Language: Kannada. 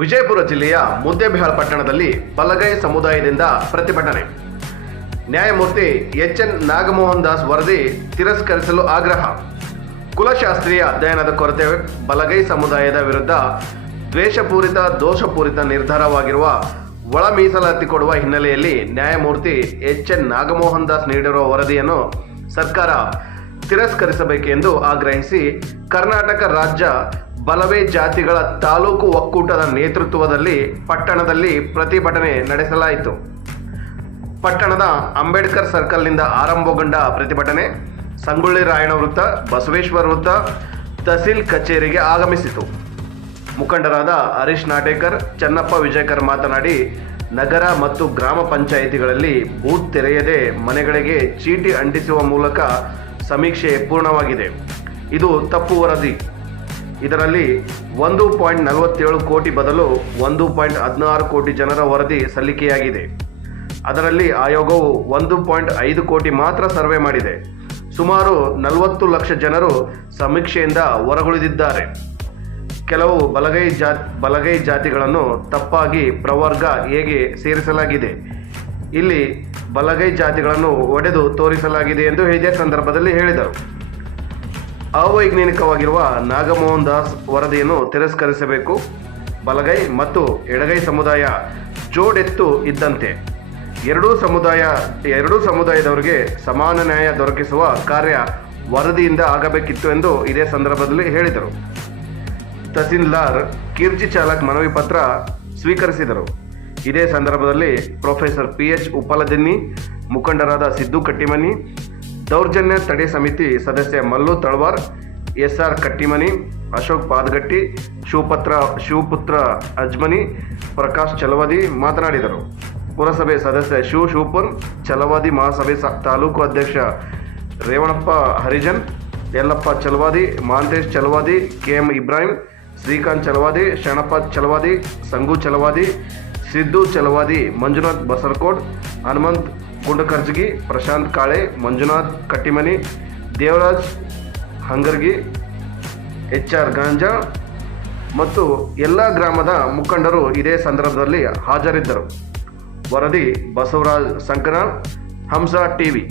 ವಿಜಯಪುರ ಜಿಲ್ಲೆಯ ಮುದ್ದೇಬಿಹಾಳ್ ಪಟ್ಟಣದಲ್ಲಿ ಬಲಗೈ ಸಮುದಾಯದಿಂದ ಪ್ರತಿಭಟನೆ. ನ್ಯಾಯಮೂರ್ತಿ ಎಚ್ ಎನ್ ನಾಗಮೋಹನ್ ದಾಸ್ ವರದಿ ತಿರಸ್ಕರಿಸಲು ಆಗ್ರಹ. ಕುಲಶಾಸ್ತ್ರೀಯ ಅಧ್ಯಯನದ ಕೊರತೆ ಬಲಗೈ ಸಮುದಾಯದ ವಿರುದ್ಧ ದ್ವೇಷಪೂರಿತ, ದೋಷಪೂರಿತ ನಿರ್ಧಾರವಾಗಿರುವ ಒಳ ಮೀಸಲಾತಿ ಕೊಡುವ ಹಿನ್ನೆಲೆಯಲ್ಲಿ ನ್ಯಾಯಮೂರ್ತಿ ಎಚ್ ಎನ್ ನಾಗಮೋಹನ್ ದಾಸ್ ನೀಡಿರುವ ವರದಿಯನ್ನು ಸರ್ಕಾರ ತಿರಸ್ಕರಿಸಬೇಕೆಂದು ಆಗ್ರಹಿಸಿ ಕರ್ನಾಟಕ ರಾಜ್ಯ ಬಲವೇ ಜಾತಿಗಳ ತಾಲೂಕು ಒಕ್ಕೂಟದ ನೇತೃತ್ವದಲ್ಲಿ ಪಟ್ಟಣದಲ್ಲಿ ಪ್ರತಿಭಟನೆ ನಡೆಸಲಾಯಿತು. ಪಟ್ಟಣದ ಅಂಬೇಡ್ಕರ್ ಸರ್ಕಲ್ನಿಂದ ಆರಂಭಗೊಂಡ ಪ್ರತಿಭಟನೆ ಸಂಗೊಳ್ಳಿ ರಾಯಣ ವೃತ್ತ, ಬಸವೇಶ್ವರ ವೃತ್ತ, ತಹಸೀಲ್ ಕಚೇರಿಗೆ ಆಗಮಿಸಿತು. ಮುಖಂಡರಾದ ಹರೀಶ್ ನಾಟೇಕರ್, ಚನ್ನಪ್ಪ ವಿಜಯಕರ್ ಮಾತನಾಡಿ, ನಗರ ಮತ್ತು ಗ್ರಾಮ ಪಂಚಾಯಿತಿಗಳಲ್ಲಿ ಬೂತ್ ತೆರೆಯದೆ ಮನೆಗಳಿಗೆ ಚೀಟಿ ಅಂಟಿಸುವ ಮೂಲಕ ಸಮೀಕ್ಷೆ ಪೂರ್ಣವಾಗಿದೆ. ಇದು ತಪ್ಪು ವರದಿ. ಇದರಲ್ಲಿ ಒಂದು ಪಾಯಿಂಟ್ ನಲವತ್ತೇಳು ಕೋಟಿ ಬದಲು ಒಂದು ಪಾಯಿಂಟ್ ಹದಿನಾರು ಕೋಟಿ ಜನರ ವರದಿ ಸಲ್ಲಿಕೆಯಾಗಿದೆ. ಅದರಲ್ಲಿ ಆಯೋಗವು ಒಂದು ಪಾಯಿಂಟ್ ಐದು ಕೋಟಿ ಮಾತ್ರ ಸರ್ವೆ ಮಾಡಿದೆ. ಸುಮಾರು ನಲವತ್ತು ಲಕ್ಷ ಜನರು ಸಮೀಕ್ಷೆಯಿಂದ ಹೊರಗುಳಿದಿದ್ದಾರೆ. ಕೆಲವು ಬಲಗೈ ಜಾತಿ ಬಲಗೈ ಜಾತಿಗಳನ್ನು ತಪ್ಪಾಗಿ ಪ್ರವರ್ಗ ಹೇಗೆ ಸೇರಿಸಲಾಗಿದೆ? ಇಲ್ಲಿ ಬಲಗೈ ಜಾತಿಗಳನ್ನು ಒಡೆದು ತೋರಿಸಲಾಗಿದೆ ಎಂದು ಇದೇ ಸಂದರ್ಭದಲ್ಲಿ ಹೇಳಿದರು. ಅವೈಜ್ಞಾನಿಕವಾಗಿರುವ ನಾಗಮೋಹನ್ ದಾಸ್ ವರದಿಯನ್ನು ತಿರಸ್ಕರಿಸಬೇಕು. ಬಲಗೈ ಮತ್ತು ಎಡಗೈ ಸಮುದಾಯ ಜೋಡೆತ್ತು ಇದ್ದಂತೆ. ಎರಡೂ ಸಮುದಾಯ, ಎರಡೂ ಸಮುದಾಯದವರಿಗೆ ಸಮಾನ ನ್ಯಾಯ ದೊರಕಿಸುವ ಕಾರ್ಯ ವರದಿಯಿಂದ ಆಗಬೇಕಿತ್ತು ಎಂದು ಇದೇ ಸಂದರ್ಭದಲ್ಲಿ ಹೇಳಿದರು. ತಹಸೀಲ್ದಾರ್ ಕಿರ್ಜಿ ಚಾಲಕ್ ಮನವಿ ಪತ್ರ ಸ್ವೀಕರಿಸಿದರು. ಇದೇ ಸಂದರ್ಭದಲ್ಲಿ ಪ್ರೊಫೆಸರ್ ಪಿ ಎಚ್ ಉಪಲದಿನ್ನಿ ಮುಖಂಡರಾದ ಸಿದ್ದು ಕಟ್ಟಿಮನಿ ದೌರ್ಜನ್ಯ ತಡೆ ಸಮಿತಿ ಸದಸ್ಯ ಮಲ್ಲು ತಳವಾರ್ ಎಸ್ ಆರ್ ಕಟ್ಟಿಮನಿ, ಅಶೋಕ್ ಪಾದಗಟ್ಟಿ, ಶಿವಪತ್ರ, ಶಿವಪುತ್ರ ಅಜ್ಮನಿ, ಪ್ರಕಾಶ್ ಚಲವದಿ ಮಾತನಾಡಿದರು. ಪುರಸಭೆ ಸದಸ್ಯ ಶಿವ ಶಿವಪುರ್, ಚಲವಾದಿ ಮಹಾಸಭೆ ತಾಲೂಕು ಅಧ್ಯಕ್ಷ Revanappa Harijan, Yallappa Chalavadi Mahantesh Chalavadi K M Ibrahim, Shrikant Chalavadi, Sharanappa Chalavadi, Sangu Chalavadi Siddu Chalavadi Manjunath Basarkot, Hanumanth Gundakarjagi, Prashanth Kale, Manjunath Kattimani, Devaraj Hangargi, H R Ganja ಮತ್ತು ಎಲ್ಲ ಗ್ರಾಮದ ಮುಖಂಡರು ಇದೇ ಸಂದರ್ಭದಲ್ಲಿ ಹಾಜರಿದ್ದರು. ವರದಿ ಬಸವರಾಜ್ ಸಂಕನಾಳ್ ಹಂಸ ಟಿವಿ.